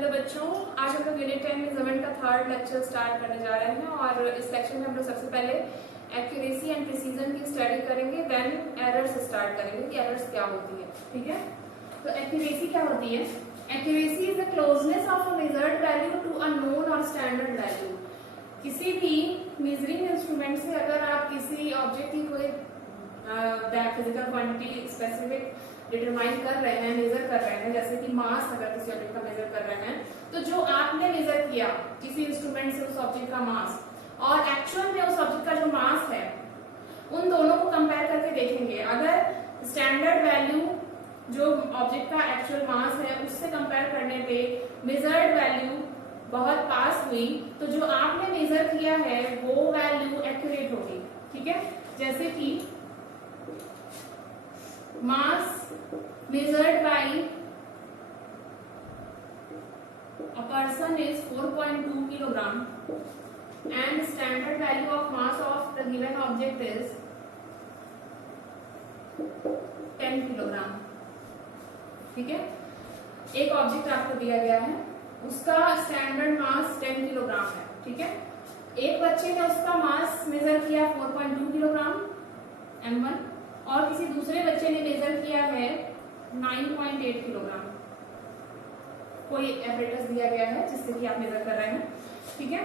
Hello बच्चों, आज हम लोग यूनिट 10 मेजरमेंट का थर्ड लेक्चर स्टार्ट करने जा रहे हैं और इस लेक्चर में हम लोग सबसे पहले एक्यूरेसी एंड प्रिसीजन की स्टडी करेंगे, देन एरर्स स्टार्ट करेंगे कि एरर्स क्या होती है। ठीक है, तो एक्यूरेसी क्या होती है? Accuracy is the closeness of a measured value to a known और स्टैंडर्ड वैल्यू। किसी भी मेजरिंग इंस्ट्रूमेंट से अगर आप किसी ऑब्जेक्ट की कोई फिजिकल क्वांटिटी स्पेसिफिक डिटरमाइन कर रहे हैं, मेजर कर रहे हैं, जैसे कि मास अगर किसी ऑब्जेक्ट का मेजर कर रहे हैं, तो जो आपने मेजर किया किसी इंस्ट्रूमेंट से उस ऑब्जेक्ट का मास और एक्चुअल में उस ऑब्जेक्ट का जो मास है, उन दोनों को कंपेयर करके देखेंगे। अगर स्टैंडर्ड वैल्यू जो ऑब्जेक्ट का एक्चुअल मास है उससे कंपेयर करने पे मेजर्ड वैल्यू बहुत पास हुई, तो जो आपने मेजर किया है वो वैल्यू एक्यूरेट होगी। ठीक है, जैसे कि mass measured by a person is 4.2 kilogram and standard value of mass of the given object is 10 kilogram. ठीक है, एक ऑब्जेक्ट आपको दिया गया है, उसका स्टैंडर्ड मास 10 किलोग्राम है। ठीक है, एक बच्चे ने उसका मास मेजर किया 4.2 किलोग्राम m1 और किसी दूसरे बच्चे ने मेजर किया है 9.8 किलोग्राम। कोई एपरेटस दिया गया है जिससे कि आप मेजर कर रहे हैं। ठीक है,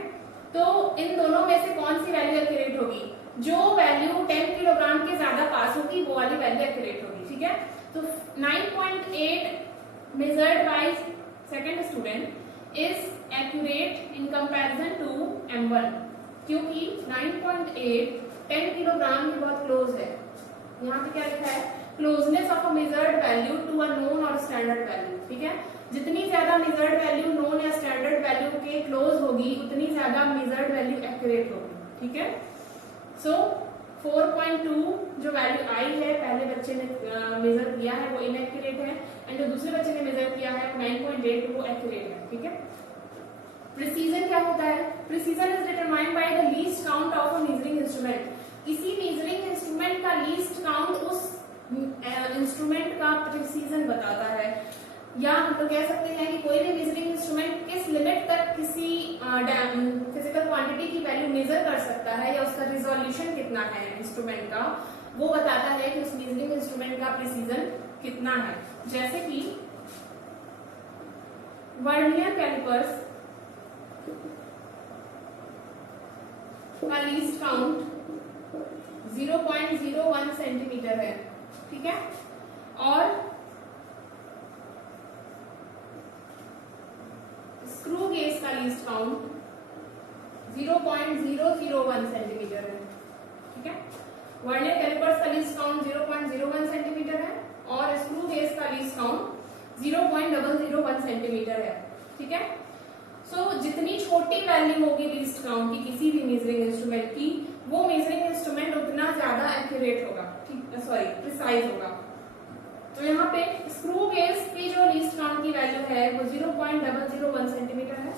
तो इन दोनों में से कौन सी वैल्यू एक्यूरेट होगी? जो वैल्यू 10 किलोग्राम के ज्यादा पास होगी वो वाली वैल्यू एक्यूरेट होगी। ठीक है, तो 9.8 measured by second student is accurate in comparison to m1, क्योंकि 9.8 10 किलोग्राम के बहुत क्लोज है। यहाँ पे क्या लिखा है? Closeness of a measured value to a known और स्टैंडर्ड वैल्यू। ठीक है, जितनी ज्यादा मेजर्ड वैल्यू नोन या स्टैंडर्ड वैल्यू के क्लोज होगी उतनी ज्यादा मेजर्ड वैल्यू एक्यूरेट होगी। ठीक है, सो 4.2 जो वैल्यू आई है पहले बच्चे ने मेजर किया है वो इनएक्यूरेट है, एंड जो दूसरे बच्चे ने मेजर किया है 9.8 वो एक्यूरेट है। ठीक है, प्रिसीजन क्या होता है? Precision is determined by the least count of a measuring instrument. किसी मेजरिंग इंस्ट्रूमेंट का लीस्ट काउंट उस इंस्ट्रूमेंट का प्रिसीजन बताता है, या हम तो कह सकते हैं कि कोई भी मेजरिंग इंस्ट्रूमेंट किस लिमिट तक किसी फिजिकल क्वांटिटी की वैल्यू मेजर कर सकता है या उसका रिजोल्यूशन कितना है इंस्ट्रूमेंट का, वो बताता है कि उस मेजरिंग इंस्ट्रूमेंट का प्रिसीजन कितना है। जैसे कि वर्नियर कैलिपर्स का लीस्ट काउंट 0.01 सेंटीमीटर है। ठीक है, और स्क्रू गेज का लीस्ट काउंट 0.001 सेंटीमीटर है। ठीक है, वर्नियर कैलिपर्स का लीस्ट काउंट 0.01 सेंटीमीटर है और स्क्रू गेज का लीस्ट काउंट 0.001 सेंटीमीटर है। ठीक है, सो जितनी छोटी वैल्यू होगी लीस्ट काउंट की किसी भी मेजरिंग इंस्ट्रूमेंट की, वो मेजरिंग इंस्ट्रूमेंट उतना ज्यादा एक्यूरेट होगा, प्रिसाइज होगा। तो यहाँ पे स्क्रू गेज की जो लीस्ट काउंट की वैल्यू है वो 0.001 सेंटीमीटर है,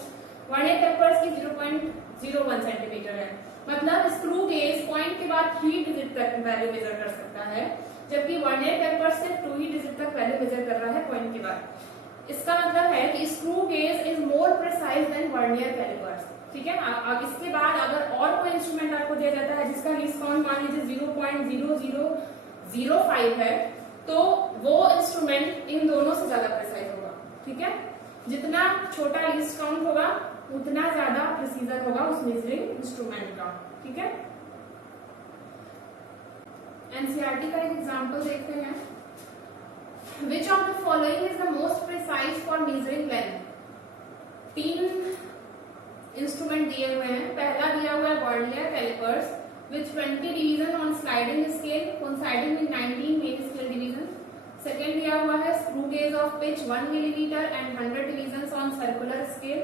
वर्नियर कैलिपर्स की 0.01 सेंटीमीटर है। मतलब स्क्रू गेज पॉइंट के बाद 3 डिजिट तक वैल्यू मेजर कर सकता है, जबकि वर्नियर कैलिपर्स सिर्फ 2 ही डिजिट तक वैल्यू मेजर कर रहा है पॉइंट के बाद। इसका मतलब है कि screw gauge is more precise than vernier callipers. ठीक है, अब इसके बाद अगर और कोई इंस्ट्रूमेंट आपको दिया जाता है जिसका लीस्ट काउंट मान लीजिए 0.0005 है, तो वो इंस्ट्रूमेंट इन दोनों से ज्यादा प्रिसाइज होगा। ठीक है, जितना छोटा लीस्ट काउंट होगा उतना ज्यादा प्रिसीजन होगा उस मेजरिंग इंस्ट्रूमेंट का। ठीक है, एनसीईआरटी का एक एग्जांपल देखते हैं। Which of the following is the most precise for measuring length? 3 instrument दिए हुए हैं। पहला दिया हुआ है vernier callipers with 20 division on sliding scale coinciding with 19 main scale division. Second दिया हुआ है screw gauge of pitch 1 millimetre and 100 division on circular scale,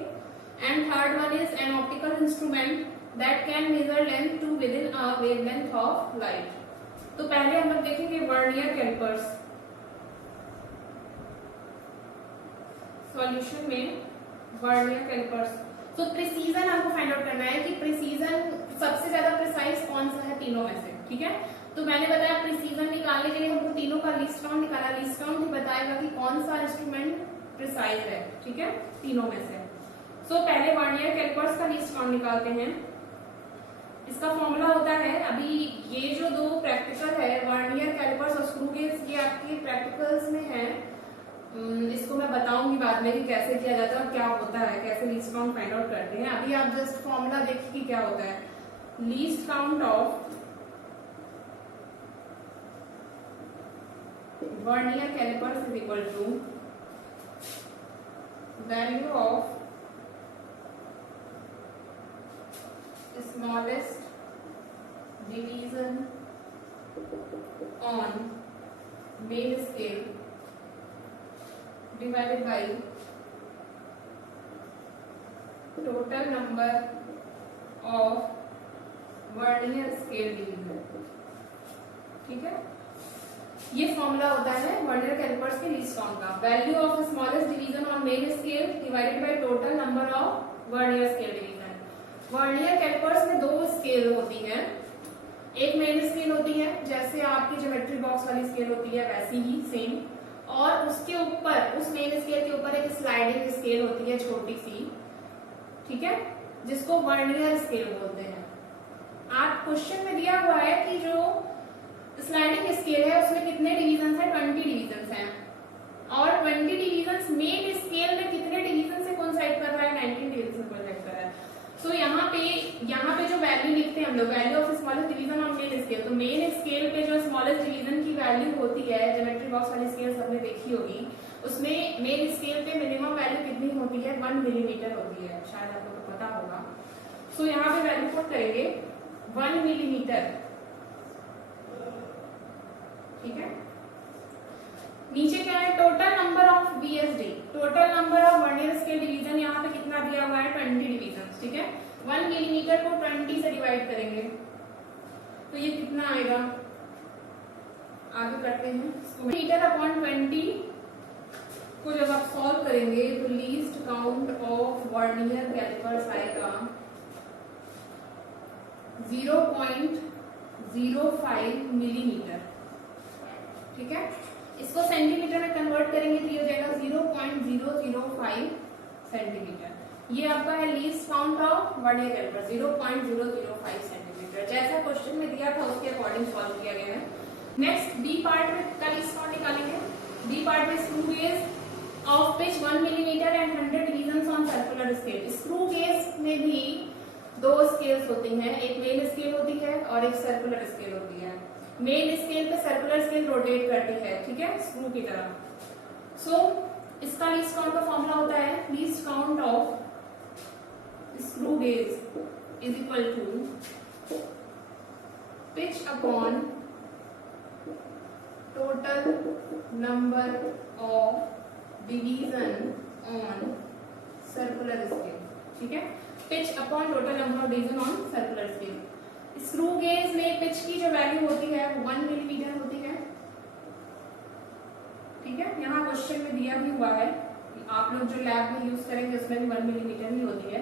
and third one is an optical instrument that can measure length to within a wavelength of light. तो पहले हम लोग देखेंगे vernier callipers. Solution में vernier callipers, तो precision हमको find out करना है कि प्रिसीजन सबसे ज्यादा प्रिसाइज कौन सा है तीनों में से। ठीक है, तो मैंने बताया प्रिसीजन निकालने के लिए हमको तीनों का लिस्ट काउंट निकाला। लिस्ट काउंट ही बताएगा कि कौन सा इंस्ट्रूमेंट प्रिसाइज है, ठीक है, तीनों में से। सो पहले वर्नियर कैलिपर्स का लीस्ट काउंट निकालते हैं। इसका फॉर्मूला होता है, अभी ये जो दो प्रैक्टिकल है वर्नियर कैलिपर्स और स्क्रू गेज, ये आपके प्रैक्टिकल्स में है। इसको मैं बताऊंगी बाद में कि कैसे किया जाता है और क्या होता है, कैसे लीस्ट काउंट फाइंड आउट करते हैं। अभी आप जस्ट फॉर्मूला देखिए कि क्या होता है। Least count of vernier callipers is equal to value of smallest division on main scale divided by total number of vernier scale division, ठीक है। ये फॉर्मूला होता है वर्नियर कैलिपर्स के लीस्ट काउंट का। Value of smallest division on main scale divided by total number of vernier scale division. Vernier callipers में दो scale होती है, एक मेन स्केल होती है जैसे आपकी ज्योमेट्री बॉक्स वाली स्केल होती है वैसी ही सेम, और उसके ऊपर उस मेन स्केल के ऊपर एक स्लाइडिंग स्केल होती है छोटी सी, ठीक है, जिसको वर्नियर स्केल बोलते हैं। आप क्वेश्चन में दिया हुआ है कि जो स्लाइडिंग स्केल है उसमें कितने डिवीजन है, 20 डिवीजन हैं, और 20 डिवीजन मेन स्केल में कितने डिवीजन से कोइंसाइड कर रहा है, 19 डिवीजन से कोइंसाइड कर रहा है। तो यहाँ पे जो वैल्यू लिखते हैं हम लोग, value of smallest division on main scale, तो मेन स्केल पे जो स्मॉलेस्ट डिवीजन की वैल्यू होती है, ज्योमेट्री बॉक्स वाली स्केल सबने देखी होगी, उसमें मेन स्केल पे मिनिमम वैल्यू कितनी होती है, 1 मिलीमीटर होती है, शायद आप लोगों को पता होगा। सो यहाँ पे वैल्यू पुट करेंगे 1 मिलीमीटर, ठीक है। नीचे क्या है, total number of VSD, total number of vernier scale division यहाँ पे कितना दिया हुआ है, 20 डिवीजन, ठीक है। 1 मिलीमीटर को 20 से डिवाइड करेंगे तो ये कितना आएगा, आगे करते हैं। मीटर अपॉन 20 को जब आप सॉल्व करेंगे तो least count of vernier callipers आएगा 0.05 मिलीमीटर, ठीक है। इसको सेंटीमीटर में कन्वर्ट करेंगे तो ये हो जाएगा 0.005 सेंटीमीटर। ये आपका है least count of vernier calliper, 0.005 centimetre, जैसा क्वेश्चन में दिया था उसके अकॉर्डिंग सॉल्व किया गया है। नेक्स्ट बी पार्ट में का लीस्ट काउंट निकालेंगे। बी पार्ट में screw gauge of pitch 1 millimetre and 100 division on circular scale. Screw gauge में भी दो स्केल्स होती हैं, एक मेन स्केल होती है और एक सर्कुलर स्केल होती है। मेन स्केल पे सर्कुलर स्केल रोटेट करती है, ठीक है, स्क्रू की तरह। सो इसका लीस्ट काउंट का फॉर्मूला होता है least count of screw gauge is equal to pitch upon total number of division on circular scale, ठीक है। Pitch upon total number of division on circular scale. Screw gauge में pitch की जो value होती है वो 1 मिलीमीटर होती है, ठीक है। यहाँ क्वेश्चन में दिया भी हुआ है, आप लोग जो लैब में यूज करेंगे उसमें भी 1 मिलीमीटर ही होती है।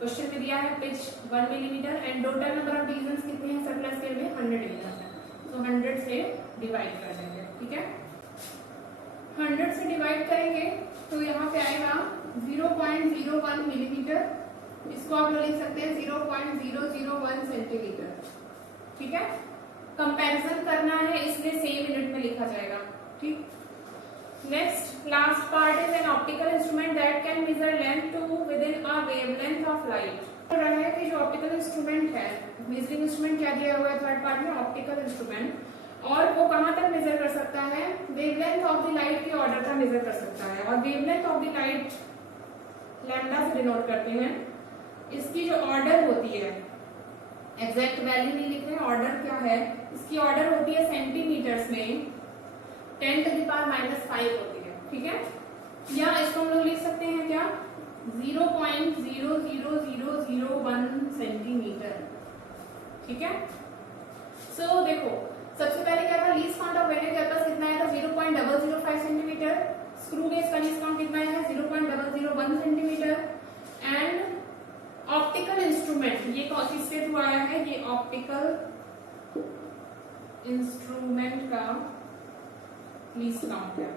क्वेश्चन में दिया है pitch 1 millimetre and total number of division कितने हैं सर्कुलर स्केल में, 100 डिवीजन है, तो 100 से डिवाइड कर देंगे, ठीक है। 100 से डिवाइड करेंगे तो यहाँ पे आएगा 0.01 मिलीमीटर, इसको आप लोग लिख सकते हैं 0.001 सेंटीमीटर, ठीक है। कंपैरिजन करना है इसलिए सेम यूनिट में लिखा जाएगा, ठीक। Next last part is an optical instrument that can measure length to within a wavelength of light. बोल रहा है कि जो ऑप्टिकल इंस्ट्रूमेंट है, मेजरिंग इंस्ट्रूमेंट क्या दिया हुआ है थर्ड पार्ट में, ऑप्टिकल इंस्ट्रूमेंट, और वो कहां तक मेजर कर सकता है, वेवलेंथ ऑफ द लाइट के ऑर्डर का मेजर कर सकता है। और wavelength of the light lambda से डिनोट करते हैं। इसकी जो ऑर्डर होती है, एग्जैक्ट वैल्यू नहीं लिख रहे हैं, ऑर्डर क्या है, इसकी ऑर्डर होती है सेंटीमीटर्स में 10 to the power -5 होती है, ठीक है। या इसको हम लोग लिख सकते हैं क्या, 0.00001 सेंटीमीटर, ठीक है। सो देखो सबसे पहले क्या था, least count of vernier callipers कितना आया था, 0.005 सेंटीमीटर। स्क्रू गेज का लीस्ट काउंट कितना है, 0.001 सेंटीमीटर। एंड ऑप्टिकल इंस्ट्रूमेंट, ये किसके थ्रू आया है, ये ऑप्टिकल इंस्ट्रूमेंट का लीस्ट काउंट है।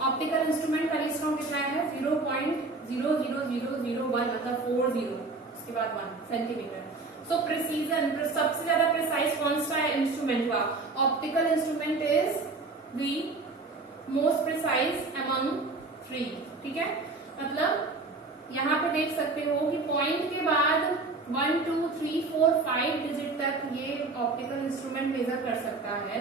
ऑप्टिकल इंस्ट्रूमेंट का लीस्ट काउंट कितना है 0.00001 मतलब 40 उसके बाद 1 सेंटीमीटर। सो प्रिसीजन सबसे ज्यादा प्रिसाइज कौन सा इंस्ट्रूमेंट हुआ, optical instrument is the most precise among 3, ठीक है। मतलब यहाँ पे देख सकते हो कि पॉइंट के बाद 1 2 3 4 5 डिजिट तक ये ऑप्टिकल इंस्ट्रूमेंट मेजर कर सकता है,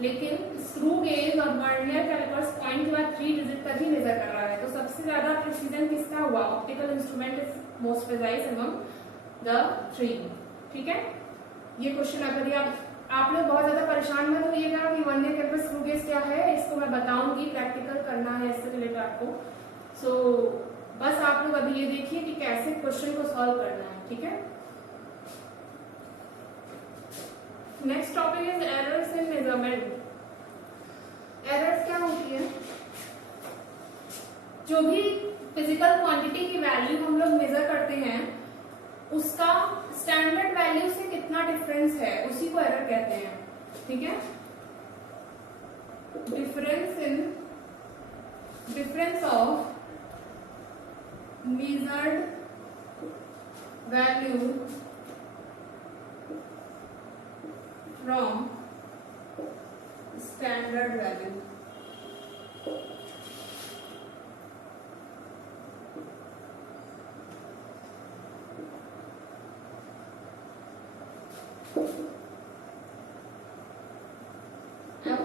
लेकिन स्क्रू गेज और वर्नियर कैलिपर्स पॉइंट के बाद 3 डिजिट तक ही मेजर कर रहा है। तो सबसे ज्यादा प्रिसीजन किसका हुआ, optical instrument is most precise among the 3, ठीक है। ये क्वेश्चन अगर आप लोग बहुत ज्यादा परेशान मत होइएगा कि वर्नियर कैलिपर स्क्रू गेज क्या है, इसको मैं बताऊंगी, प्रैक्टिकल करना है इससे रिलेटेड आपको। सो बस आप लोग अभी ये देखिए कि कैसे क्वेश्चन को सॉल्व करना है, ठीक है। Next topic is errors in measurement. Errors क्या होती है, जो भी फिजिकल क्वांटिटी की वैल्यू हम लोग मेजर करते हैं उसका स्टैंडर्ड वैल्यू से कितना डिफरेंस है उसी को एरर कहते हैं, ठीक है। Difference of measured value from standard value।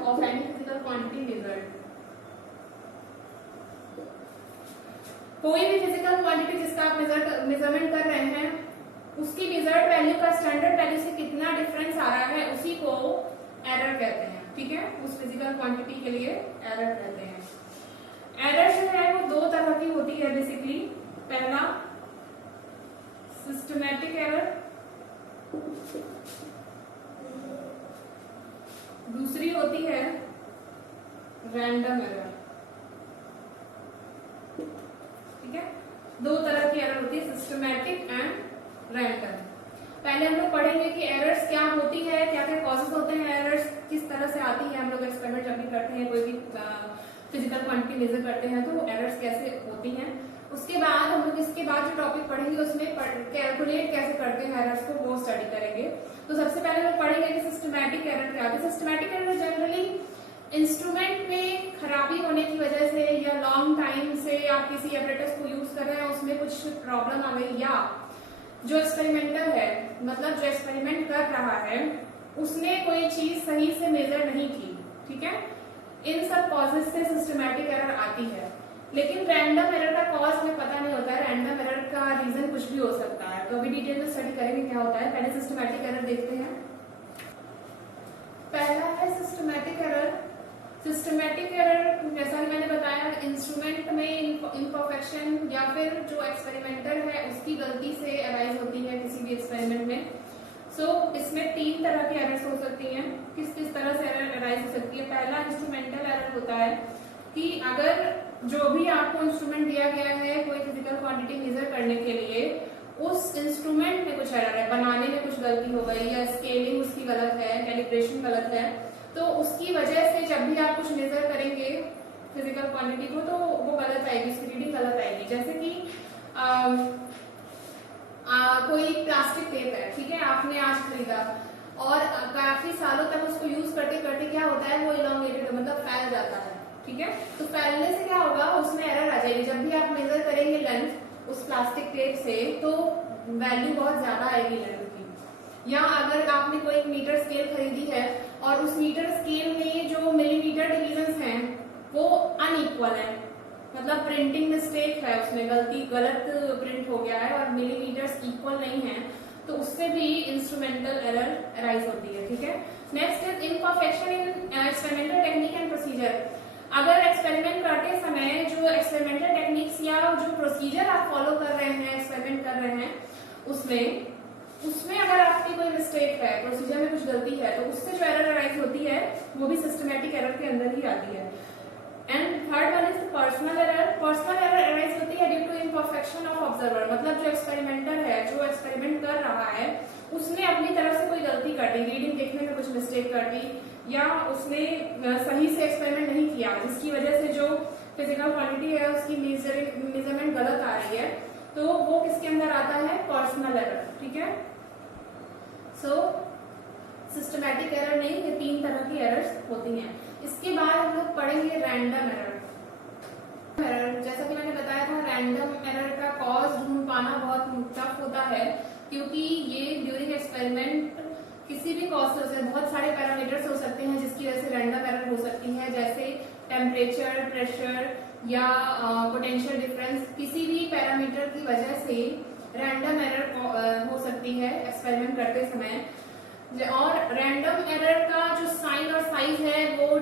of any physical quantity measured। कोई भी फिजिकल क्वांटिटी जिसका आप मेजरमेंट कर रहे हैं उसकी मेजर्ड वैल्यू का स्टैंडर्ड वैल्यू से कितना डिफरेंस आ रहा है उसी को एरर कहते हैं, ठीक है। उस फिजिकल क्वांटिटी के लिए एरर कहते हैं। एरर जो है वो 2 तरह की होती है बेसिकली। पहला सिस्टमैटिक एरर, दूसरी होती है रैंडम एरर, ठीक है। 2 तरह की एरर होती है, सिस्टमैटिक एंड रैंडम। पहले हम लोग पढ़ेंगे कि एरर्स क्या होती है, क्या क्या कॉजेस होते हैं एरर्स, किस तरह से आती है। हम लोग एक्सपेरिमेंट जब भी करते हैं, कोई भी फिजिकल क्वांटिटी मेजर करते हैं तो एरर्स कैसे होती हैं। उसके बाद हम लोग इसके बाद जो टॉपिक पढ़ेंगे उसमें कैलकुलेट कैसे करते हैं एरर्स को, वो स्टडी करेंगे। तो सबसे पहले लोग पढ़ेंगे कि सिस्टमैटिक एरर क्या है। सिस्टमैटिक एरर जनरली इंस्ट्रूमेंट में खराबी होने की वजह से या लॉन्ग टाइम से आप किसी एपरेटस को यूज कर रहे हैं उसमें कुछ प्रॉब्लम आ गई, या जो एक्सपेरिमेंटर है मतलब जो एक्सपेरिमेंट कर रहा है उसने कोई चीज सही से मेजर नहीं की, ठीक है। इन सब कॉजेस से सिस्टमैटिक एरर आती है। लेकिन रैंडम एरर का कॉज हमें पता नहीं होता है, रैंडम एरर का रीजन कुछ भी हो सकता है। तो अभी डिटेल में स्टडी करेंगे क्या होता है। पहले सिस्टमैटिक एरर देखते हैं। पहला है सिस्टमैटिक एरर। सिस्टमैटिक एरर जैसा कि मैंने बताया इंस्ट्रूमेंट में इम्परफेक्शन या फिर जो एक्सपेरिमेंटर है उसकी गलती से अराइज होती है किसी भी एक्सपेरिमेंट में। इसमें 3 तरह की एरर्स हो सकती हैं। किस किस तरह से एरर अराइज हो सकती है। पहला इंस्ट्रूमेंटल एरर होता है कि अगर जो भी आपको इंस्ट्रूमेंट दिया गया है कोई फिजिकल क्वांटिटी मेजर करने के लिए, उस इंस्ट्रूमेंट में कुछ एरर है, बनाने में कुछ गलती हो गई या स्केलिंग उसकी गलत है, कैलिब्रेशन गलत है, तो उसकी वजह से जब भी आप कुछ मेजर करेंगे फिजिकल क्वांटिटी को तो वो गलत आएगी, उसकी रीडिंग गलत आएगी। जैसे कि कोई प्लास्टिक टेप है, ठीक है, आपने आज खरीदा और काफी सालों तक उसको यूज करते करते क्या होता है वो इलॉन्गेटेड मतलब फैल जाता है, ठीक है। तो फैलने से क्या होगा उसमें एरर आ जाएगी। जब भी आप मेजर करेंगे लेंथ उस प्लास्टिक टेप से तो वैल्यू बहुत ज्यादा आएगी लेंथ की। या अगर आपने कोई मीटर स्केल खरीदी है और उस मीटर स्केल में जो मिलीमीटर डिवीजन हैं वो अनइक्वल है, मतलब प्रिंटिंग मिस्टेक है, उसमें गलत प्रिंट हो गया है और मिलीमीटर्स इक्वल नहीं है, तो उससे भी इंस्ट्रूमेंटल एरर अराइज होती है, ठीक है। Next is imperfection in experimental technique and procedure. अगर एक्सपेरिमेंट करते समय जो एक्सपेरिमेंटल टेक्निक्स या जो प्रोसीजर आप फॉलो कर रहे हैं, एक्सपेरिमेंट कर रहे हैं, उसमें अगर आपकी कोई मिस्टेक है, प्रोसीजर में कुछ गलती है, तो उससे जो एरर अराइज होती है वो भी सिस्टमैटिक एरर के अंदर ही आती है। And third one is personal error. Personal error arise होती है due to imperfection of observer, मतलब जो एक्सपेरिमेंटर है, जो एक्सपेरिमेंट कर रहा है, उसने अपनी तरफ से कोई गलती कर दी, रीडिंग देखने में कुछ मिस्टेक कर दी, या उसने सही से एक्सपेरिमेंट नहीं किया, जिसकी वजह से जो फिजिकल क्वांटिटी है उसकी मेजरमेंट गलत आ रही है, तो वो किसके अंदर आता है, पर्सनल एरर। ठीक है, सो सिस्टमैटिक एरर नहीं, ये 3 तरह की एरर्स होती हैं। इसके बाद हम लोग पढ़ेंगे रैंडम एरर। जैसा कि मैंने बताया था, रैंडम एरर का कॉज ढूंढ पाना बहुत टफ होता है, क्योंकि ये ड्यूरिंग एक्सपेरिमेंट किसी भी कॉज से हो सकता है। बहुत सारे पैरामीटर्स हो सकते हैं जिसकी वजह से रैंडम एरर हो सकती है, जैसे टेम्परेचर, प्रेशर या पोटेंशियल डिफरेंस। किसी भी पैरामीटर की वजह से रैंडम एरर हो सकती है एक्सपेरिमेंट करते समय। और रैंडम एरर का जो साइन और साइज है वो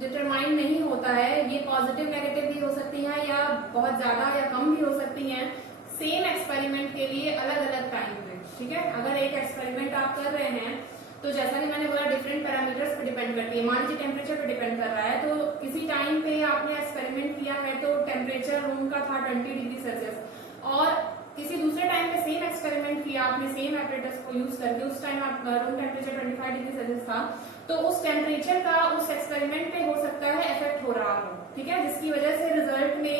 डिटरमाइन नहीं होता है, ये पॉजिटिव नेगेटिव भी हो सकती है या बहुत ज्यादा या कम भी हो सकती हैं, सेम एक्सपेरिमेंट के लिए अलग अलग टाइम पे। ठीक है, अगर एक एक्सपेरिमेंट आप कर रहे हैं तो जैसा कि मैंने बोला डिफरेंट पैरामीटर्स पे डिपेंड करती है। मान लीजिए टेम्परेचर पे डिपेंड कर रहा है, तो किसी टाइम पे आपने एक्सपेरिमेंट किया है तो टेम्परेचर रूम का था 20 डिग्री सेल्सियस, और किसी दूसरे टाइम पे सेम एक्सपेरिमेंट किया आपने सेम एपरेटस को यूज करके, उस टाइम आप रूम टेम्परेचर 25 डिग्री सेल्सियस था, तो उस टेम्परेचर का उस एक्सपेरिमेंट पे हो सकता है इफेक्ट हो रहा हो। ठीक है, जिसकी वजह से रिजल्ट में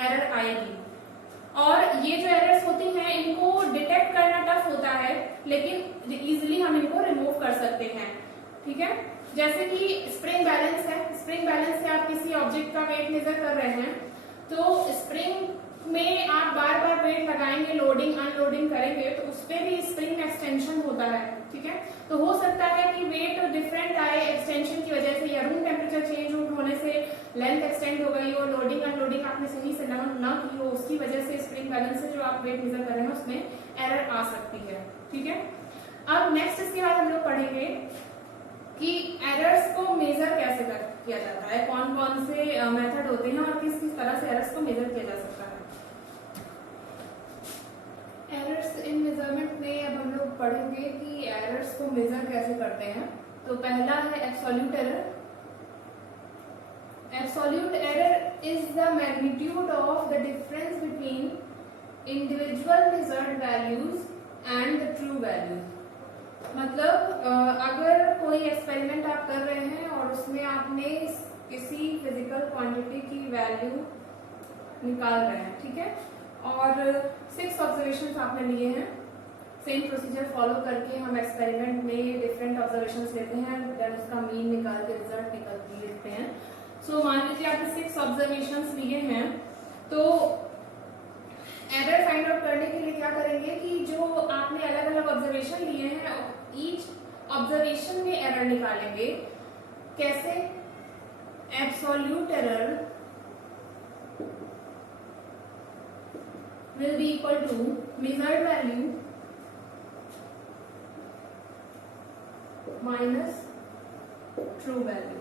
एरर आएगी। और ये जो एरर्स होती हैं इनको डिटेक्ट करना टफ होता है, लेकिन इजीली हम इनको रिमूव कर सकते हैं। ठीक है, जैसे कि स्प्रिंग बैलेंस है। स्प्रिंग बैलेंस से आप किसी ऑब्जेक्ट का वेट मेजर कर रहे हैं, तो स्प्रिंग में आप बार बार वेट लगाएंगे, लोडिंग अनलोडिंग करेंगे, तो उस पर भी स्प्रिंग एक्सटेंशन होता है। ठीक है, तो हो सकता है कि वेट डिफरेंट आए एक्सटेंशन की वजह से, या रूम टेम्परेचर चेंज होने से लेंथ एक्सटेंड हो गई हो, लोडिंग अनलोडिंग आपने सही से ना की हो, उसकी वजह से स्प्रिंग बैलेंस से जो आप वेट मेजर कर रहे हैं उसमें एरर आ सकती है। ठीक है, अब नेक्स्ट इसके बाद हम लोग पढ़ेंगे कि एरर्स को मेजर कैसे किया जाता है, कौन कौन से मेथड होते हैं और किस किस तरह से एरर्स को मेजर किया जा सकता है। एरर्स इन मेजरमेंट में अब हम लोग पढ़ेंगे कि एरर्स को मेजर कैसे करते हैं। तो पहला है absolute error. Absolute error is the magnitude of the difference between individual measured values and the true values. मतलब अगर कोई एक्सपेरिमेंट आप कर रहे हैं और उसमें आपने किसी फिजिकल क्वांटिटी की वैल्यू निकाल रहे हैं, ठीक है, और 6 ऑब्जर्वेशंस आपने लिए हैं, सेम प्रोसीजर फॉलो करके हम एक्सपेरिमेंट में डिफरेंट ऑब्जर्वेशंस लेते हैं, देन उसका मीन निकाल के रिजल्ट निकाल लेते हैं। सो मान लीजिए आपने 6 ऑब्जर्वेशंस लिए हैं, तो एरर फाइंड आउट करने के लिए क्या करेंगे कि जो आपने अलग अलग ऑब्जर्वेशन लिए हैं, ईच ऑब्जर्वेशन में एरर निकालेंगे। कैसे? Absolute error will be equal to measured value minus true value।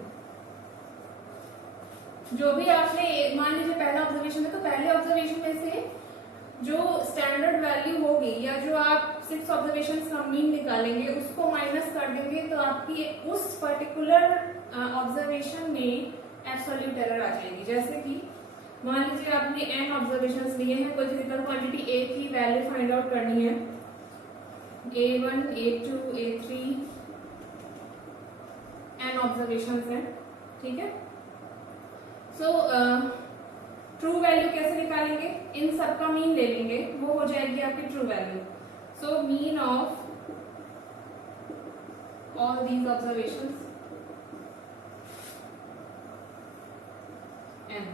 जो भी आपने मान लीजिए पहला ऑब्जर्वेशन है, तो पहले ऑब्जर्वेशन में से जो स्टैंडर्ड वैल्यू होगी या जो आप 6 ऑब्जर्वेशन का मीन निकालेंगे उसको माइनस कर देंगे, तो आपकी उस पर्टिकुलर ऑब्जर्वेशन में एब्सोल्यूट एरर आ जाएगी। जैसे कि मान लीजिए आपने n ऑब्जर्वेशंस लिए हैं, कोई फिजिकल क्वांटिटी a की वैल्यू फाइंड आउट करनी है, a1, a2, a3 n observations हैं, ठीक है। सो ट्रू वैल्यू कैसे निकालेंगे? इन सब का मीन ले लेंगे, वो हो जाएगी आपकी true value. So mean of all these observations n,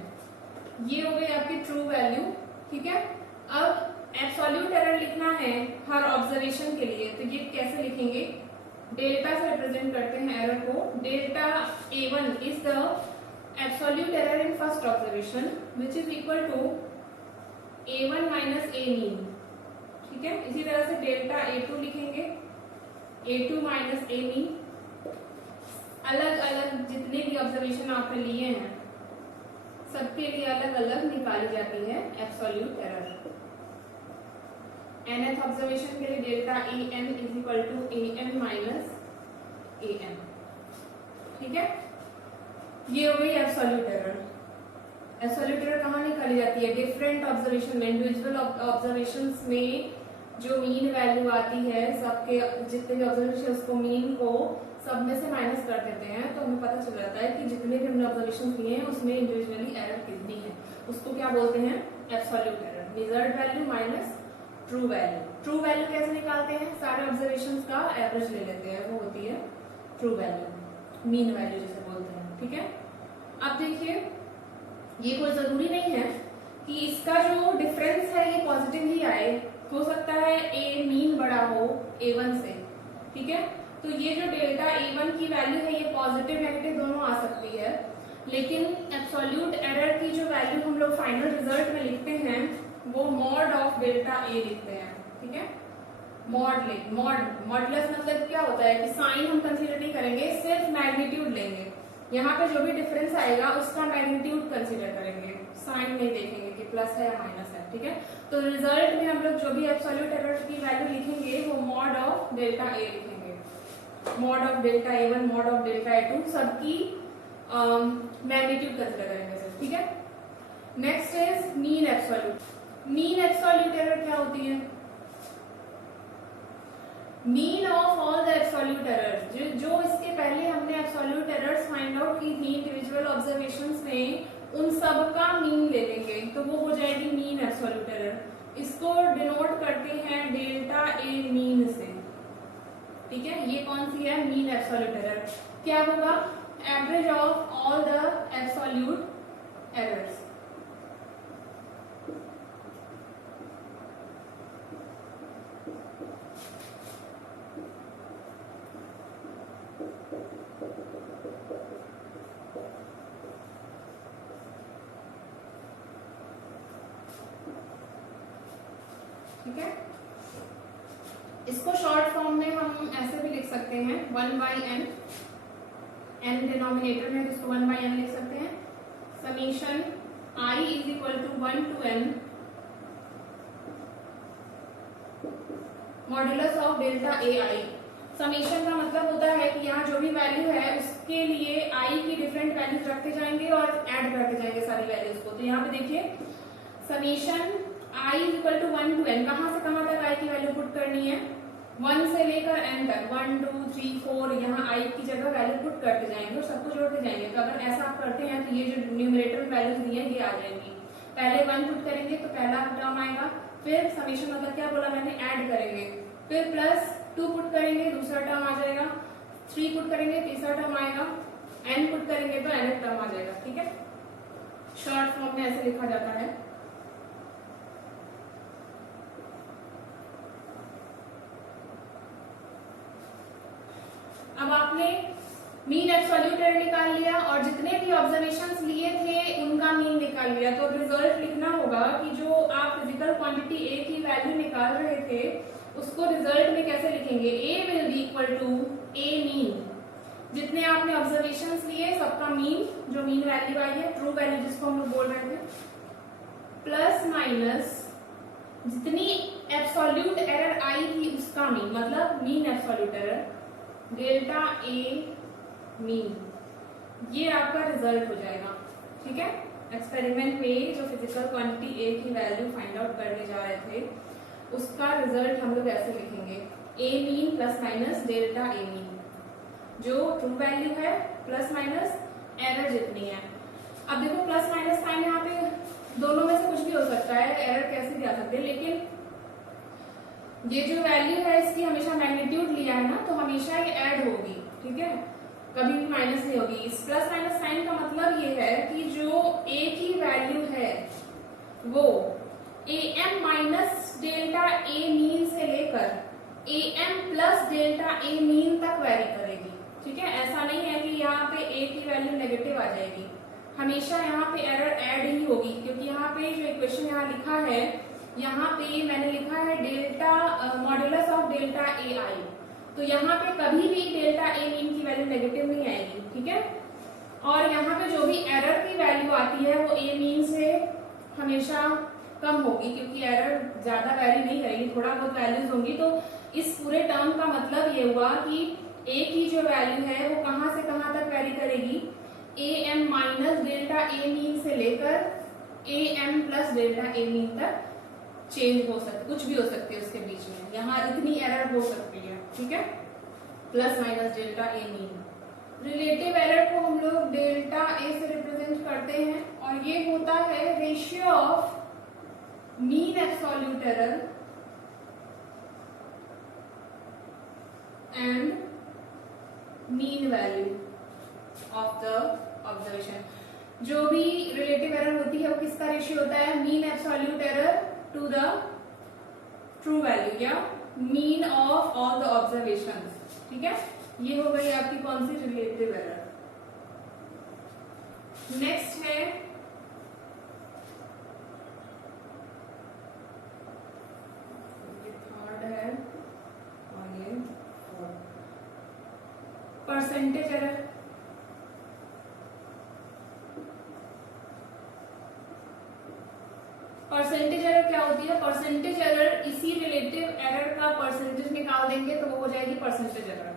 ये हो गई आपकी ट्रू वैल्यू, ठीक है। अब एब्सोल्यूट एरर लिखना है हर ऑब्जर्वेशन के लिए, तो ये कैसे लिखेंगे? डेल्टा से रिप्रेजेंट करते हैं एरर को। Delta A1 is the absolute error in first observation which is equal to A1 minus A mean, ठीक है। इसी तरह से डेल्टा A2 लिखेंगे, A2 माइनस A मीन। अलग अलग जितने भी ऑब्जर्वेशन आपने लिए हैं सबके लिए अलग अलग निकाली जाती है एब्सोल्यूट एरर। nth ऑब्जर्वेशन के लिए delta an is equal to an minus an, ठीक है। ये हो गई एब्सोल्यूट एरर। एब्सोल्यूट एरर कहाँ निकाली जाती है? डिफरेंट ऑब्जर्वेशन में, इंडिविजुअल ऑब्जर्वेशंस में जो मीन वैल्यू आती है, सबके जितने भी ऑब्जर्वेशन उसको मीन को सब में से माइनस कर देते हैं तो हमें पता चल जाता है कि जितने भी हमने ऑब्जर्वेशन लिए हैं उसमें इंडिविजुअली एरर कितनी है। उसको क्या बोलते हैं? Absolute error. Measured value minus true value. True value कैसे निकालते हैं? सारे ऑब्जर्वेशंस का एवरेज ले लेते हैं, वो होती है ट्रू वैल्यू, मीन वैल्यू जिसे बोलते हैं। ठीक है, अब देखिए ये कोई जरूरी नहीं है कि इसका जो डिफरेंस है ये पॉजिटिव ही आए, हो सकता है ए मीन बड़ा हो A1 से। ठीक है, तो ये जो डेल्टा A1 की वैल्यू है ये पॉजिटिव नेगेटिव दोनों आ सकती है, लेकिन एब्सोल्यूट एरर की जो वैल्यू हम लोग फाइनल रिजल्ट में लिखते हैं वो मॉड ऑफ डेल्टा A लिखते हैं। ठीक है, मॉडुलस मतलब क्या होता है कि साइन हम कंसीडर नहीं करेंगे, सिर्फ मैग्नीट्यूड लेंगे। यहाँ पे जो भी डिफरेंस आएगा उसका मैग्नीट्यूड कंसीडर करेंगे, साइन नहीं देखेंगे कि प्लस है या माइनस है। ठीक है, तो रिजल्ट में हम लोग जो भी एब्सोल्यूट एरर की वैल्यू लिखेंगे वो मॉड ऑफ डेल्टा A लिखेंगे, mod of delta A1, mod of delta A2, सबकी मैग्नीट्यूड कंसीडर करेंगे सिर्फ। ठीक है, next is mean absolute. Mean absolute error क्या होती है? Mean of all the absolute errors. जो इसके पहले हमने एब्सोल्यूट एरर्स फाइंड आउट की थी इंडिविजुअल ऑब्जर्वेशंस में, उन सब का मीन ले लेंगे तो वो हो जाएगी मीन एब्सोल्यूट एरर। इसको डिनोट करते हैं डेल्टा A मीन से। ठीक है, ये कौन सी है? Mean absolute error. क्या होगा? Average of all the absolute errors. ठीक है, इसको शॉर्ट फॉर्म में हम ऐसे भी लिख सकते हैं 1/n, n डिनोमिनेटर में इसको 1/n लिख सकते हैं। Summation I is equal to 1 to n modulus of delta AI। Summation का मतलब होता है कि यहाँ जो भी वैल्यू है उसके लिए I की डिफरेंट वैल्यूज रखते जाएंगे और ऐड करते जाएंगे सारी वैल्यूज को। तो यहाँ पे देखिए summation I equal to 1 to n, कहाँ से कहाँ तक I की वैल्यू पुट करनी है? 1 से लेकर n तक, 1 2 3 4, यहाँ I की जगह वैल्यू पुट करते जाएंगे और सबको जोड़ते जाएंगे। तो अगर ऐसा आप करते हैं तो ये जो न्यूमरेटर में वैल्यूज दी है ये आ जाएंगी। पहले 1 पुट करेंगे तो पहला टर्म आएगा, फिर समीशन मतलब क्या बोला मैंने? ऐड करेंगे, फिर प्लस 2 पुट करेंगे दूसरा टर्म आ जाएगा, 3 पुट करेंगे तीसरा टर्म आएगा, n पुट करेंगे तो nth टर्म आ जाएगा। ठीक है, शॉर्ट फॉर्म में ऐसे लिखा जाता है। अब आपने मीन एब्सोल्यूट एरर निकाल लिया और जितने भी ऑब्जर्वेशंस लिए थे उनका मीन निकाल लिया, तो रिजल्ट लिखना होगा कि जो आप फिजिकल क्वांटिटी A की वैल्यू निकाल रहे थे उसको रिजल्ट में कैसे लिखेंगे? A will be equal to A mean. जितने आपने ऑब्जर्वेशंस लिए सबका मीन, जो मीन वैल्यू आई है, ट्रू वैल्यू जिसको हम लोग बोल रहे थे, प्लस माइनस जितनी एब्सोल्यूट एरर आई थी उसका मीन, मतलब mean absolute error delta A mean. ये आपका रिजल्ट हो जाएगा। ठीक है, एक्सपेरिमेंट में जो फिजिकल क्वांटिटी A की वैल्यू फाइंड आउट करने जा रहे थे उसका रिजल्ट हम लोग ऐसे लिखेंगे, A mean plus minus delta A mean, जो ट्रू वैल्यू है प्लस माइनस एरर जितनी है। अब देखो प्लस माइनस साइन यहाँ पे दोनों में से कुछ भी हो सकता है, एरर कैसे भी आ सकते हैं, लेकिन ये जो वैल्यू है इसकी हमेशा मैग्नीट्यूड लिया है ना, तो हमेशा ये ऐड होगी। ठीक है, कभी भी माइनस नहीं होगी। इस प्लस माइनस साइन का मतलब ये है कि जो A की वैल्यू है वो AM minus delta A mean से लेकर AM plus delta A mean तक वेरी करेगी। ठीक है, ऐसा नहीं है कि यहाँ पे A की वैल्यू नेगेटिव आ जाएगी, हमेशा यहाँ पे एरर ऐड ही होगी, क्योंकि यहाँ पे जो इक्वेशन यहाँ लिखा है, यहाँ पे मैंने लिखा है delta modulus of delta AI, तो यहाँ पे कभी भी डेल्टा A मीन की वैल्यू नेगेटिव नहीं आएगी। ठीक है, और यहाँ पे जो भी एरर की वैल्यू आती है वो A मीन से हमेशा कम होगी, क्योंकि एरर ज्यादा वैरी नहीं करेगी, थोड़ा बहुत वैल्यूज होंगी। तो इस पूरे टर्म का मतलब ये हुआ कि A की जो वैल्यू है वो कहाँ से कहाँ तक वैरी करेगी, AM minus delta A mean से लेकर AM plus delta A mean तक चेंज हो सकती, कुछ भी हो सकती है उसके बीच में, यहाँ इतनी एरर हो सकती है। ठीक है, plus minus delta A mean. Relative error को हम लोग डेल्टा ए से रिप्रेजेंट करते हैं और ये होता है ratio of mean absolute error and mean value of the observation. जो भी रिलेटिव एरर होती है वो किसका रेशियो होता है? Mean absolute error to the true value या mean of all the observations. ठीक है, ये हो गई आपकी कौन सी? Relative error. नेक्स्ट है थर्ड है और ये परसेंटेज एरर। परसेंटेज एरर क्या होती है? परसेंटेज एरर इसी रिलेटिव एरर का परसेंटेज निकाल देंगे तो वो हो जाएगी परसेंटेज एरर।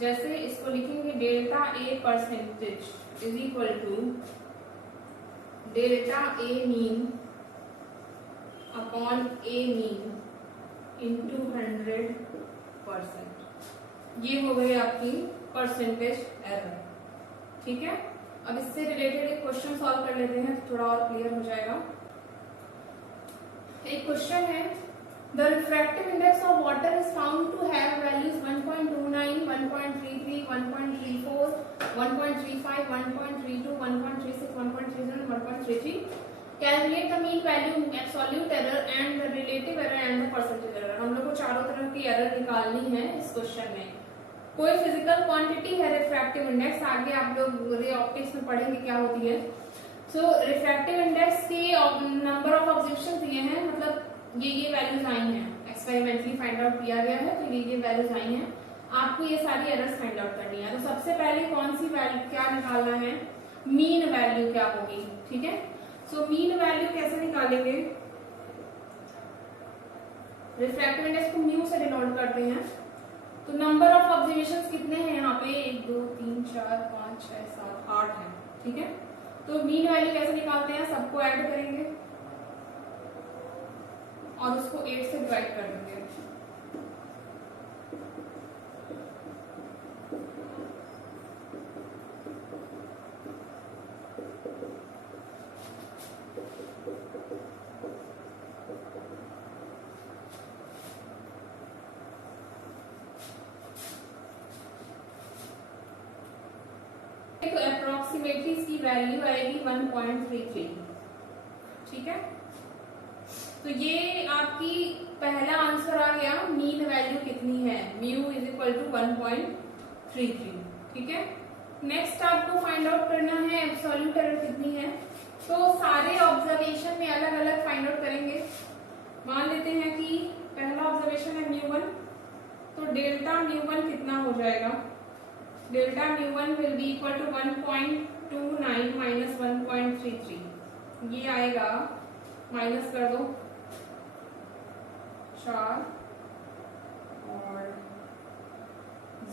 जैसे इसको लिखेंगे delta A percentage is equal to delta A mean upon A mean into 100%। ये हो गई आपकी परसेंटेज एरर। ठीक है, अब इससे रिलेटेड एक क्वेश्चन सॉल्व कर लेते हैं तो थोड़ा और क्लियर हो जाएगा। एक क्वेश्चन है, the refractive index of water is found to have values 1.29, 1.33, 1.34, 1.35, 1.32, 1.36, 1.37, 1.33. Calculate the mean value, absolute error and the relative error and the percentage error. हम लोग को चारों तरह की एरर निकालनी है इस क्वेश्चन में। कोई फिजिकल क्वांटिटी है रिफ्रैक्टिव इंडेक्स, आगे आप लोग रे ऑप्टिक्स में पढ़ेंगे क्या होती है। सो रिफ्रैक्टिव इंडेक्स के नंबर ऑफ ऑब्जर्वेशन दिए हैं, मतलब ये वैल्यूज आई हैं, एक्सपेरिमेंटली फाइंड आउट किया गया है तो ये वैल्यूज आई हैं। आपको ये सारी एरर्स फाइंड आउट करनी है। तो सबसे पहले कौन सी वैल्यू क्या निकालना है? मीन वैल्यू क्या होगी। ठीक है, सो मीन वैल्यू कैसे निकालेंगे? रिफ्रैक्टिव इंडेक्स को म्यू से डिनोट करते हैं। तो नंबर ऑफ ऑब्जर्वेशंस कितने हैं यहाँ पे? 1 2 3 4 5 6 7 8 है। ठीक है, तो मीन वैल्यू कैसे निकालते हैं? सबको ऐड करेंगे और उसको 8 से डिवाइड कर देंगे। तो अप्रोक्सीमेटली इसकी वैल्यू आएगी 1.33। ठीक है, तो ये आपकी पहला आंसर आ गया। मीन वैल्यू कितनी है? Mu is equal to 1.33। ठीक है, नेक्स्ट आपको फाइंड आउट करना है एब्सोल्यूट एरर कितनी है। तो सारे ऑब्जर्वेशन में अलग अलग फाइंड आउट करेंगे। मान लेते हैं कि पहला ऑब्जर्वेशन है μ1, तो डेल्टा μ1 कितना हो जाएगा? Delta μ1 will be equal to 1.29 minus 1.33। ये आएगा, माइनस कर दो 4 और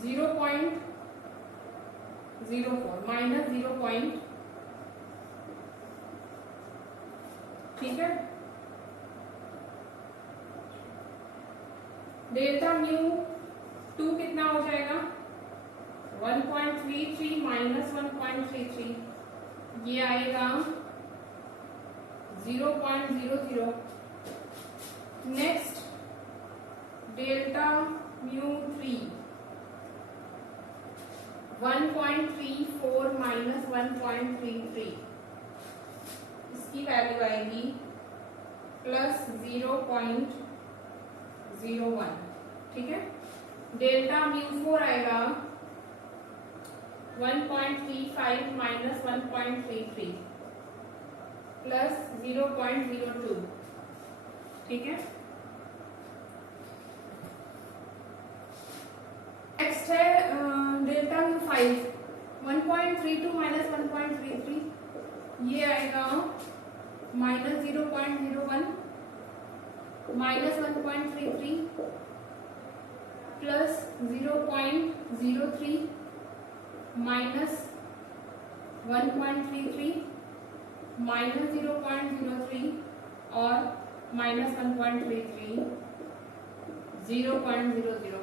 0.04 माइनस 0. ठीक है, डेल्टा μ2 कितना हो जाएगा? 1.33 माइनस 1.33, ये आएगा 0.00। नेक्स्ट डेल्टा μ3 1.34 माइनस 1.33, इसकी वैल्यू आएगी प्लस 0.01। ठीक है, डेल्टा μ4 आएगा 1.35 माइनस 1.33 प्लस 0.02। ठीक है, नेक्स्ट है डेल्टा μ5 1.32 माइनस 1.33, ये आएगा minus 0.01 minus 1.33 plus 0.03 minus 1.33 minus 0.03 और माइनस 1.33 0.00।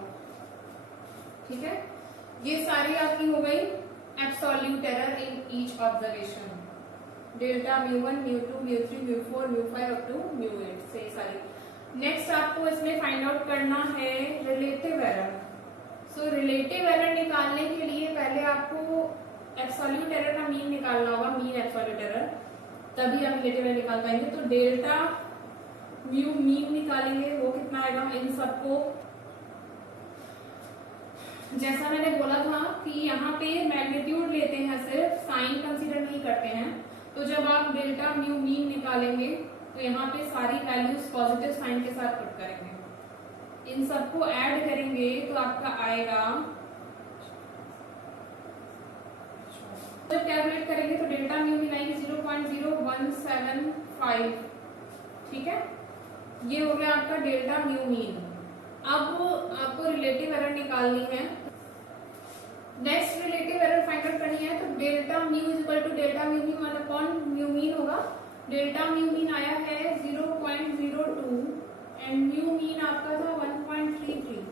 ठीक है, ये सारी आपकी हो गई absolute error in each observation, delta μ1 μ2 μ3 μ4 μ5 up to μ8 से सारी। नेक्स्ट आपको इसमें फाइंड आउट करना है relative error. So relative error निकालने के लिए पहले आपको एब्सोल्यूट एरर का मीन निकालना होगा, मीन एब्सोल्यूट एरर, तभी आप रिलेटिव एरर निकाल पाएंगे। तो डेल्टा म्यू मीन निकालेंगे, वो कितना आएगा इन सबको, जैसा मैंने बोला था कि यहाँ पे मैग्नीट्यूड लेते हैं, सिर्फ साइन कंसीडर नहीं करते हैं। तो जब आप डेल्टा म्यू मीन निकालेंगे तो यहाँ पे सारी वैल्यूज पॉजिटिव साइन के साथ पुट करेंगे, इन सबको ऐड करेंगे तो आपका आएगा, जब कैलकुलेट करेंगे तो डेल्टा म्यू मीन आएगी 0.0175, ठीक है, ये हो गया आपका डेल्टा म्यू मीन। अब आपको रिलेटिव एरर निकालनी है। Next relative error find out करनी है, तो delta mu is equal to delta mu mean 1 upon mu mean होगा। डेल्टा म्यू मीन आया है 0.02 एंड म्यू मीन आपका था 1.33।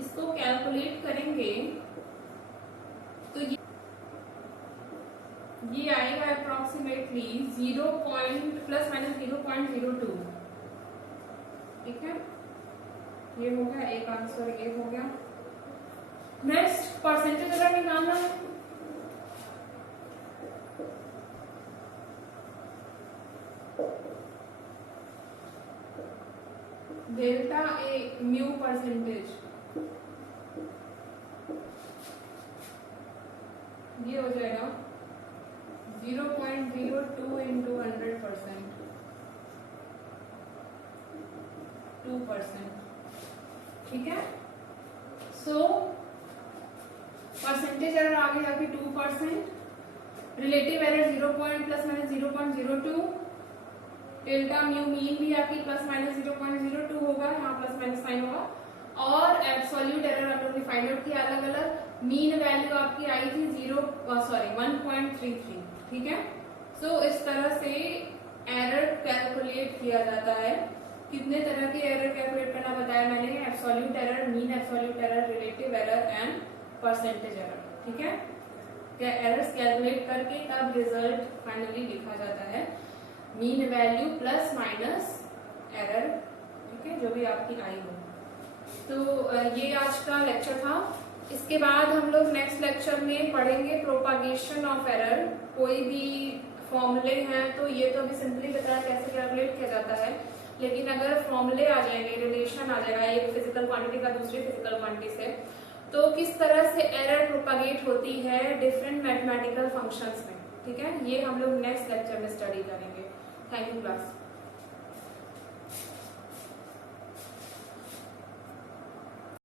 इसको कैलकुलेट करेंगे तो ये आएगा अप्रोक्सीमेटली 0.±0.02, ठीक है, ये हो गया एक आंसर, ये हो गया। नेक्स्ट परसेंटेज एरर निकालना है। डेल्टा ए म्यू परसेंटेज, ये हो जाएगा 0.02 इंटू 100%, 2%, ठीक है। सो परसेंटेज एरर आ गई आपकी 2%, relative error 0.±0.02, delta mu mean भी आपकी ±0.02 होगा, यहाँ प्लस माइनस साइन होगा, और एब्सोल्यूट एरर आप लोगों ने फाइंड आउट किया अलग अलग। मीन वैल्यू आपकी आई थी 1.33, ठीक है। सो इस तरह से एरर कैलकुलेट किया जाता है। कितने तरह के एरर कैलकुलेट करना बताया मैंने, absolute error, mean absolute error, relative error and percentage error, ठीक है। एरर्स कैलकुलेट करके तब रिजल्ट फाइनली लिखा जाता है, mean value plus minus error, ठीक है, जो भी आपकी आई हो। तो ये आज का लेक्चर था। इसके बाद हम लोग नेक्स्ट लेक्चर में पढ़ेंगे प्रोपागेशन ऑफ एरर। कोई भी फॉर्मूले हैं तो ये तो अभी सिंपली बताया कैसे कैलकुलेट किया जाता है, लेकिन अगर फॉर्मूले आ जाएंगे, रिलेशन आ जाएगा एक फिजिकल क्वांटिटी का दूसरी फिजिकल क्वांटिटी से, तो किस तरह से एरर प्रोपागेट होती है डिफरेंट मैथमेटिकल फंक्शंस में, ठीक है, ये हम लोग नेक्स्ट लेक्चर में स्टडी करेंगे। Thank you class.